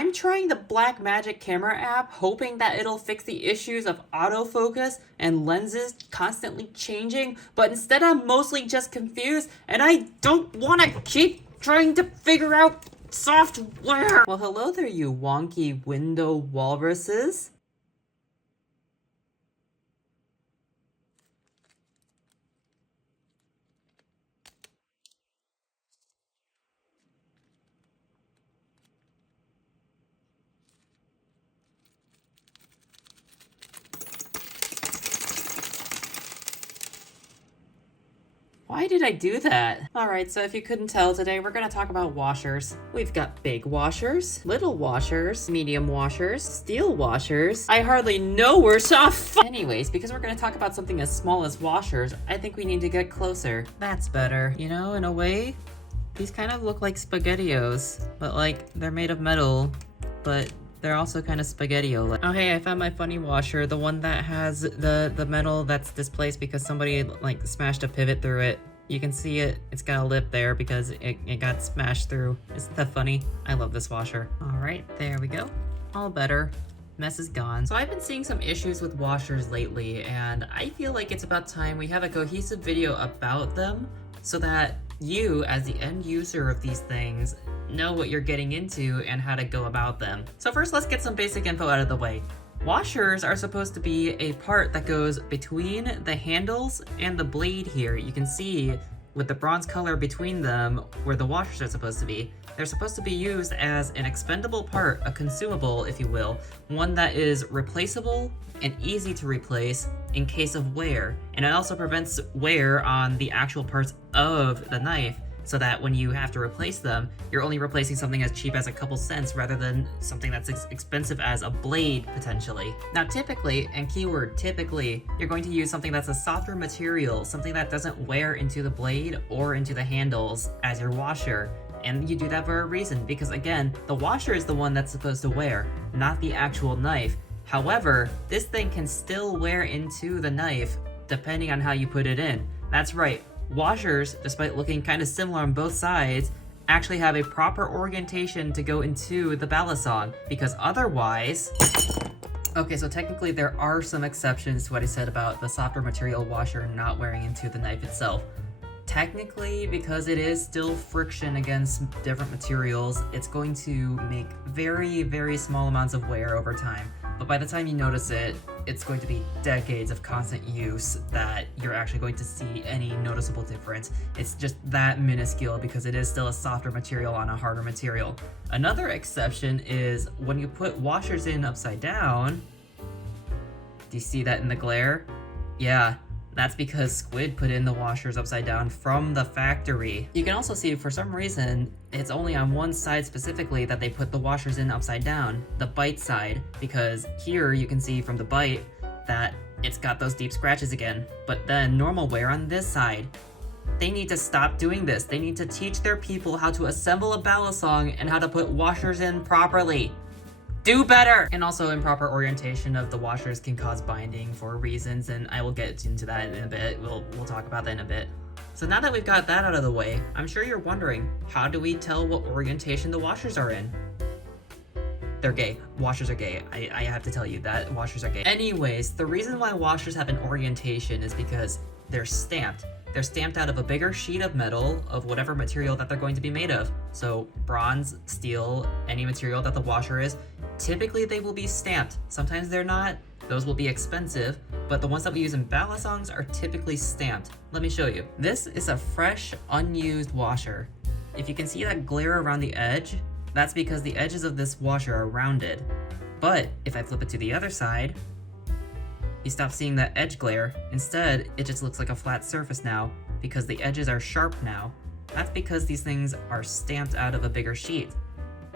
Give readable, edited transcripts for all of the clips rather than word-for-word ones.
I'm trying the Blackmagic camera app, hoping that it'll fix the issues of autofocus and lenses constantly changing, but instead I'm mostly just confused, and I don't want to keep trying to figure out software. Well, hello there, you wonky window walruses. Why did I do that? Alright, so if you couldn't tell, today we're gonna talk about washers. We've got big washers, little washers, medium washers, steel washers. I hardly know where stuff. Anyways, because we're gonna talk about something as small as washers, I think we need to get closer. That's better. You know, in a way, these kind of look like SpaghettiOs, but like they're made of metal, but they're also kind of SpaghettiO. Oh hey, I found my funny washer, the one that has the metal that's displaced because somebody like smashed a pivot through it. You can see it, it's got a lip there because it got smashed through. Isn't that funny? I love this washer. Alright, there we go. All better. Mess is gone. So I've been seeing some issues with washers lately, and I feel like it's about time we have a cohesive video about them so that you, as the end user of these things, know what you're getting into and how to go about them. So first, let's get some basic info out of the way. Washers are supposed to be a part that goes between the handles and the blade here. You can see with the bronze color between them where the washers are supposed to be. They're supposed to be used as an expendable part, a consumable, if you will, one that is replaceable and easy to replace in case of wear. And it also prevents wear on the actual parts of the knife, so that when you have to replace them, you're only replacing something as cheap as a couple cents rather than something that's as expensive as a blade, potentially. Now typically, and keyword typically, you're going to use something that's a softer material, something that doesn't wear into the blade or into the handles as your washer. And you do that for a reason, because again, the washer is the one that's supposed to wear, not the actual knife. However, this thing can still wear into the knife depending on how you put it in. That's right. Washers, despite looking kind of similar on both sides, actually have a proper orientation to go into the balisong, because otherwise... Okay, so technically there are some exceptions to what I said about the softer material washer not wearing into the knife itself. Technically, because it is still friction against different materials, it's going to make very, very small amounts of wear over time. But by the time you notice it, it's going to be decades of constant use that you're actually going to see any noticeable difference. It's just that minuscule because it is still a softer material on a harder material. Another exception is when you put washers in upside down. Do you see that in the glare? Yeah. That's because Squid put in the washers upside down from the factory. You can also see, for some reason, it's only on one side specifically that they put the washers in upside down, the bite side, because here you can see from the bite that it's got those deep scratches again. But then normal wear on this side. They need to stop doing this. They need to teach their people how to assemble a balisong and how to put washers in properly. Do better! And also improper orientation of the washers can cause binding for reasons, and I will get into that in a bit. We'll talk about that in a bit. So now that we've got that out of the way, I'm sure you're wondering, how do we tell what orientation the washers are in? They're gay. Washers are gay. I have to tell you that washers are gay. Anyways, the reason why washers have an orientation is because they're stamped. They're stamped out of a bigger sheet of metal of whatever material that they're going to be made of. So bronze, steel, any material that the washer is, typically they will be stamped. Sometimes they're not. Those will be expensive, but the ones that we use in balisongs are typically stamped. Let me show you. This is a fresh, unused washer. If you can see that glare around the edge, that's because the edges of this washer are rounded. But if I flip it to the other side, you stop seeing that edge glare. Instead, it just looks like a flat surface now because the edges are sharp now. That's because these things are stamped out of a bigger sheet.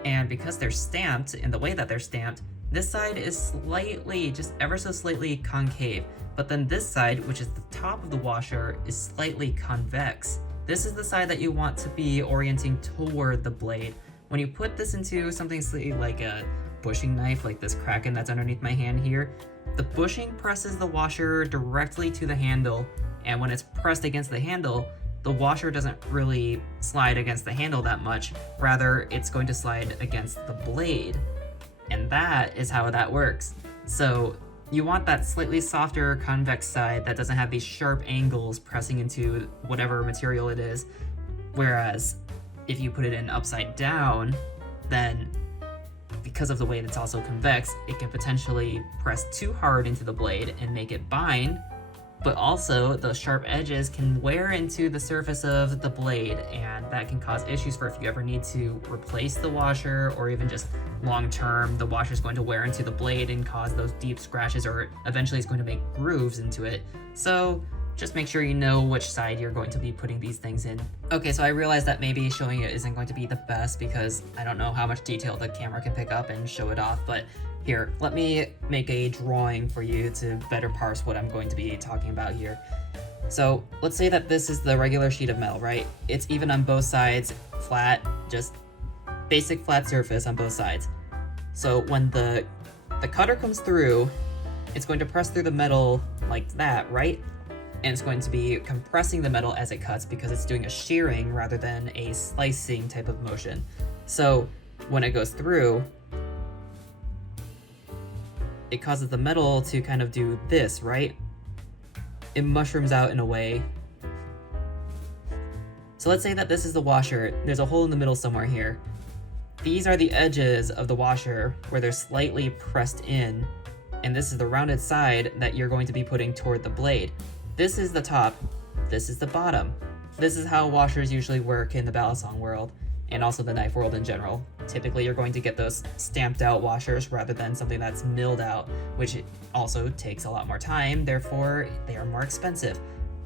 And because they're stamped in the way that they're stamped, this side is slightly, just ever so slightly concave. But then this side, which is the top of the washer, is slightly convex. This is the side that you want to be orienting toward the blade. When you put this into something like a bushing knife, like this Kraken that's underneath my hand here, the bushing presses the washer directly to the handle, and when it's pressed against the handle, the washer doesn't really slide against the handle that much. Rather, it's going to slide against the blade. And that is how that works. So you want that slightly softer convex side that doesn't have these sharp angles pressing into whatever material it is. Whereas if you put it in upside down, then because of the way it's also convex, it can potentially press too hard into the blade and make it bind, but also the sharp edges can wear into the surface of the blade, and that can cause issues for if you ever need to replace the washer, or even just long term, the washer is going to wear into the blade and cause those deep scratches, or eventually it's going to make grooves into it. So just make sure you know which side you're going to be putting these things in. Okay, so I realize that maybe showing it isn't going to be the best because I don't know how much detail the camera can pick up and show it off, but here, let me make a drawing for you to better parse what I'm going to be talking about here. So let's say that this is the regular sheet of metal, right? It's even on both sides, flat, just basic flat surface on both sides. So when the cutter comes through, it's going to press through the metal like that, right? And it's going to be compressing the metal as it cuts because it's doing a shearing rather than a slicing type of motion. So when it goes through, it causes the metal to kind of do this, right? It mushrooms out in a way. So let's say that this is the washer. There's a hole in the middle somewhere here. These are the edges of the washer where they're slightly pressed in, and this is the rounded side that you're going to be putting toward the blade. This is the top, this is the bottom. This is how washers usually work in the Balisong world, and also the knife world in general. Typically you're going to get those stamped out washers rather than something that's milled out, which also takes a lot more time, therefore they are more expensive.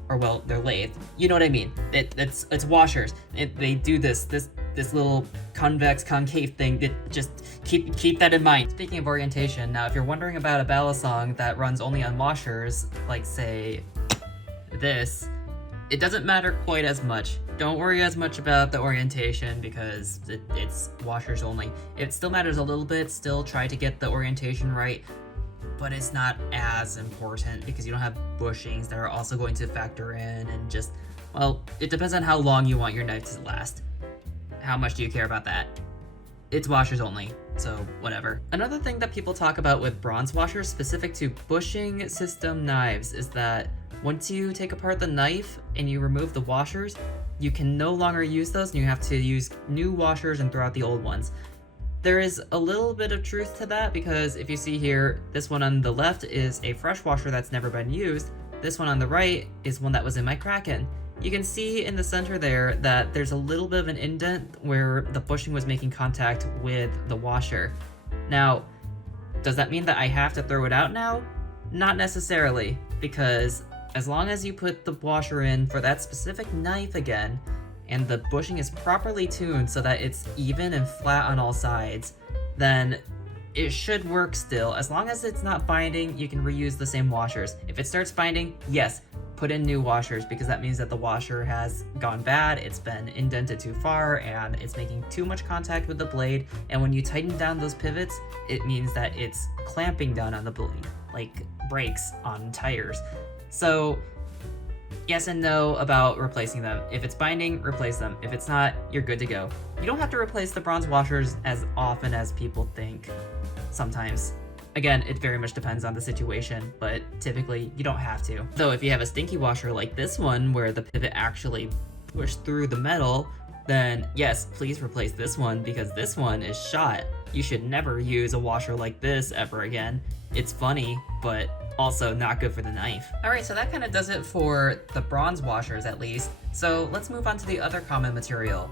Or well, they're lathe. You know what I mean? It's washers. They do this little convex concave thing. Just keep that in mind. Speaking of orientation, now if you're wondering about a Balisong that runs only on washers, like say this, it doesn't matter quite as much. Don't worry as much about the orientation because it's washers only. It still matters a little bit, still try to get the orientation right, but it's not as important because you don't have bushings that are also going to factor in, and just, well, it depends on how long you want your knife to last. How much do you care about that? It's washers only, so whatever. Another thing that people talk about with bronze washers specific to bushing system knives is that once you take apart the knife and you remove the washers, you can no longer use those and you have to use new washers and throw out the old ones. There is a little bit of truth to that because if you see here, this one on the left is a fresh washer that's never been used. This one on the right is one that was in my Kraken. You can see in the center there that there's a little bit of an indent where the bushing was making contact with the washer. Now, does that mean that I have to throw it out now? Not necessarily, because as long as you put the washer in for that specific knife again, and the bushing is properly tuned so that it's even and flat on all sides, then it should work still. As long as it's not binding, you can reuse the same washers. If it starts binding, yes, put in new washers because that means that the washer has gone bad, it's been indented too far, and it's making too much contact with the blade. And when you tighten down those pivots, it means that it's clamping down on the blade, like brakes on tires. So yes and no about replacing them. If it's binding, replace them. If it's not, you're good to go. You don't have to replace the bronze washers as often as people think sometimes. Again, it very much depends on the situation, but typically you don't have to. Though if you have a stinky washer like this one where the pivot actually pushed through the metal, then yes, please replace this one because this one is shot. You should never use a washer like this ever again. It's funny, but also not good for the knife. Alright, so that kind of does it for the bronze washers at least. So let's move on to the other common material.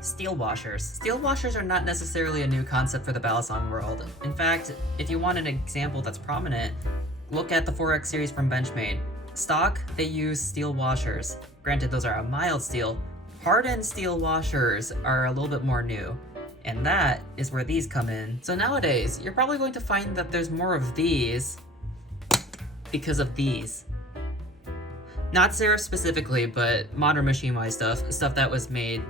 Steel washers. Steel washers are not necessarily a new concept for the Balisong world. In fact, if you want an example that's prominent, look at the 4X series from Benchmade. Stock, they use steel washers. Granted, those are a mild steel. Hardened steel washers are a little bit more new. And that is where these come in. So nowadays, you're probably going to find that there's more of these because of these. Not Serif specifically, but modern machine-wise stuff that was made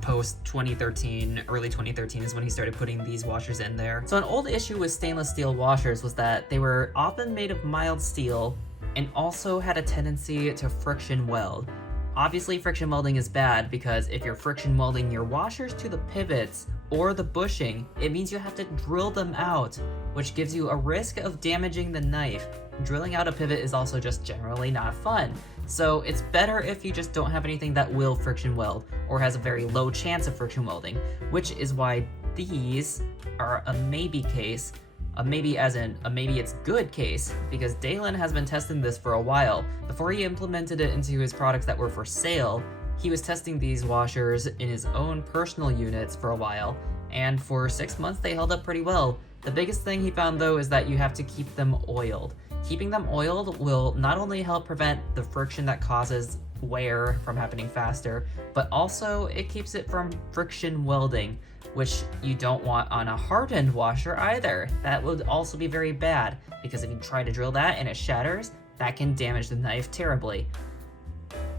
post 2013, early 2013 is when he started putting these washers in there. So an old issue with stainless steel washers was that they were often made of mild steel and also had a tendency to friction weld. Obviously, friction welding is bad because if you're friction welding your washers to the pivots or the bushing, it means you have to drill them out, which gives you a risk of damaging the knife. Drilling out a pivot is also just generally not fun, so it's better if you just don't have anything that will friction weld or has a very low chance of friction welding, which is why these are a maybe case. A maybe as in a maybe it's good case, because Dalen has been testing this for a while. Before he implemented it into his products that were for sale, he was testing these washers in his own personal units for a while, and for 6 months they held up pretty well. The biggest thing he found though is that you have to keep them oiled. Keeping them oiled will not only help prevent the friction that causes wear from happening faster, but also it keeps it from friction welding, which you don't want on a hardened washer either. That would also be very bad, because if you try to drill that and it shatters, that can damage the knife terribly.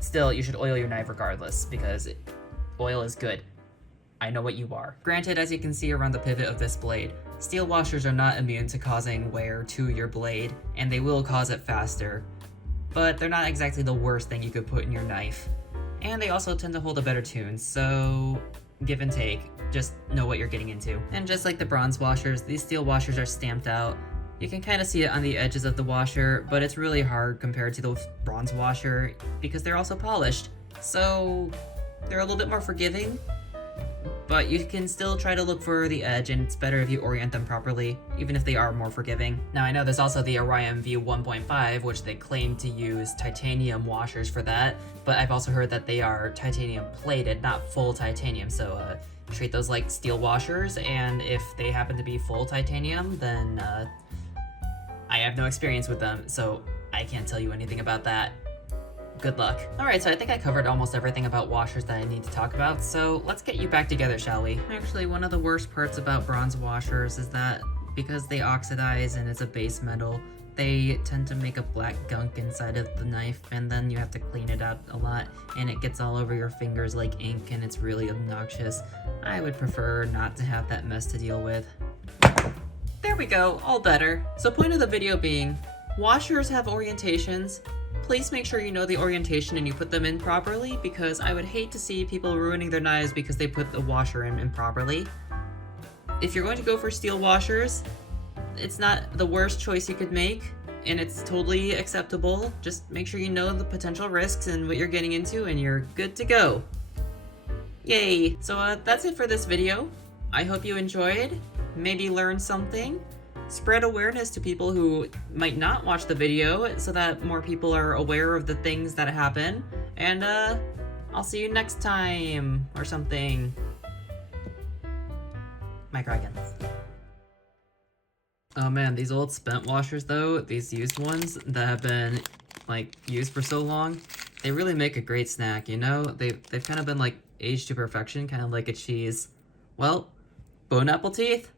Still, you should oil your knife regardless, because oil is good. I know what you are. Granted, as you can see around the pivot of this blade, steel washers are not immune to causing wear to your blade, and they will cause it faster, but they're not exactly the worst thing you could put in your knife. And they also tend to hold a better tune, so give and take. Just know what you're getting into. And just like the bronze washers, these steel washers are stamped out. You can kind of see it on the edges of the washer, but it's really hard compared to the bronze washer because they're also polished. So they're a little bit more forgiving, but you can still try to look for the edge, and it's better if you orient them properly, even if they are more forgiving. Now I know there's also the Orion View 1.5, which they claim to use titanium washers for that, but I've also heard that they are titanium plated, not full titanium, so treat those like steel washers, and if they happen to be full titanium, then I have no experience with them, so I can't tell you anything about that. Good luck. Alright, so I think I covered almost everything about washers that I need to talk about, so let's get you back together, shall we? Actually, one of the worst parts about bronze washers is that because they oxidize and it's a base metal, they tend to make a black gunk inside of the knife, and then you have to clean it out a lot, and it gets all over your fingers like ink, and it's really obnoxious. I would prefer not to have that mess to deal with. There we go, all better. So point of the video being, washers have orientations. Please make sure you know the orientation and you put them in properly, because I would hate to see people ruining their knives because they put the washer in improperly. If you're going to go for steel washers, it's not the worst choice you could make, and it's totally acceptable. Just make sure you know the potential risks and what you're getting into, and you're good to go. Yay! So that's it for this video. I hope you enjoyed, maybe learned something. Spread awareness to people who might not watch the video so that more people are aware of the things that happen. And I'll see you next time or something. My Kraken. Oh man, these old spent washers though, these used ones that have been like used for so long, they really make a great snack, you know? They've kind of been like aged to perfection, kind of like a cheese. Well, bone apple teeth?